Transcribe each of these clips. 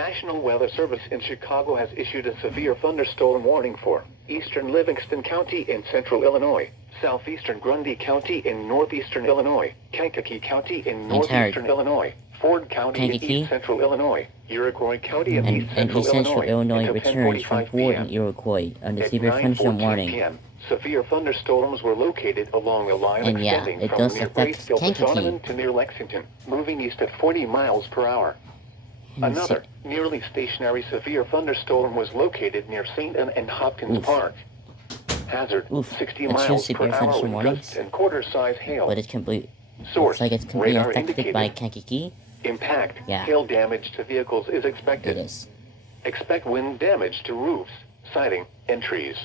National Weather Service in Chicago has issued a severe thunderstorm warning for eastern Livingston County in central Illinois, southeastern Grundy County in northeastern Illinois, Kankakee County in northeastern Illinois, Ford County in east central Illinois, Iroquois County in east central Illinois, returns from Ford and Iroquois under severe thunderstorm warning. Severe thunderstorms were located along a line And yeah, extending it from does near affect Braceville to Kankakee. Sonneman to near Lexington, moving east at 40 miles per hour. Another nearly stationary severe thunderstorm was located near St. Anne and Hopkins Park. Hazard, 60 miles per hour with gusts and quarter-size hail. But it's completely, Source, looks like it's completely radar affected by indicated. Kankakee. Impact, Yeah. hail damage to vehicles is expected. It is. Expect wind damage to roofs, siding, and trees.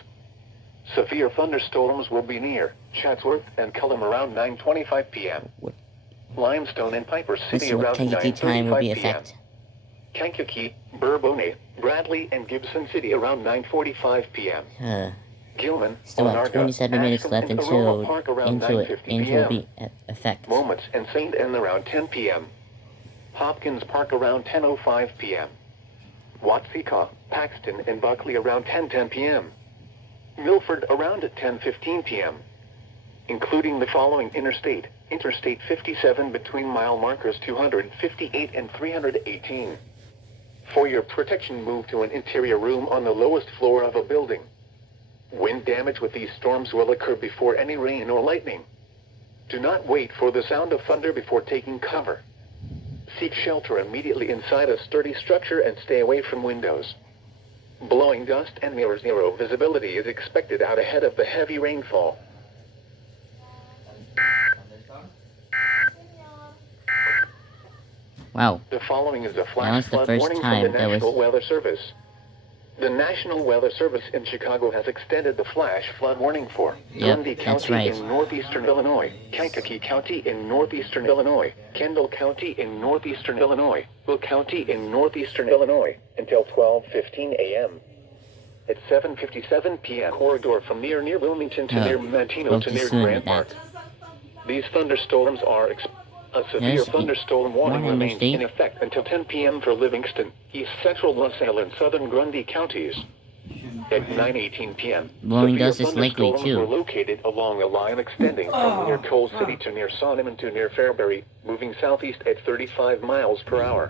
Severe thunderstorms will be near Chatsworth and Cullum around 9:25 p.m. Limestone and Piper This City is what around Kankakee time will 9:35 be p.m. affected. Kankakee, Bourbonnais, Bradley, and Gibson City around 9:45 p.m. Gilman, Still have Onarga, 27 minutes Ashland, left and until Aurora Park around 9:50 will be p.m. affected. Moments and St. Anne around 10 p.m. Hopkins Park around 10:05 p.m. Watseka, Paxton, and Buckley around 10:10 p.m. Milford around at 10:15 p.m. Including the following Interstate 57 between mile markers 258 and 318. For your protection, move to an interior room on the lowest floor of a building. Wind damage with these storms will occur before any rain or lightning. Do not wait for the sound of thunder before taking cover. Seek shelter immediately inside a sturdy structure and stay away from windows. Blowing dust and near zero visibility is expected out ahead of the heavy rainfall. Wow. The following is a That flash was the flood first warning from time the that National was- Weather Service. The National Weather Service in Chicago has extended the flash flood warning for Grundy that's County right. in northeastern Illinois, Kankakee County in northeastern Illinois, Kendall County in northeastern Illinois, Will County in northeastern Illinois, until 12:15 a.m. At 7:57 p.m. corridor from near Wilmington to near Manteno to near Grant Park. These thunderstorms are a severe thunderstorm warning remains in effect until 10 p.m. for Livingston, east central LaSalle, and southern Grundy counties. At 9:18 p.m., Blowing severe dust is likely thunderstorms too. were located along a line extending from near Coal City to near Sonneman to near Fairbury, moving southeast at 35 miles per hour.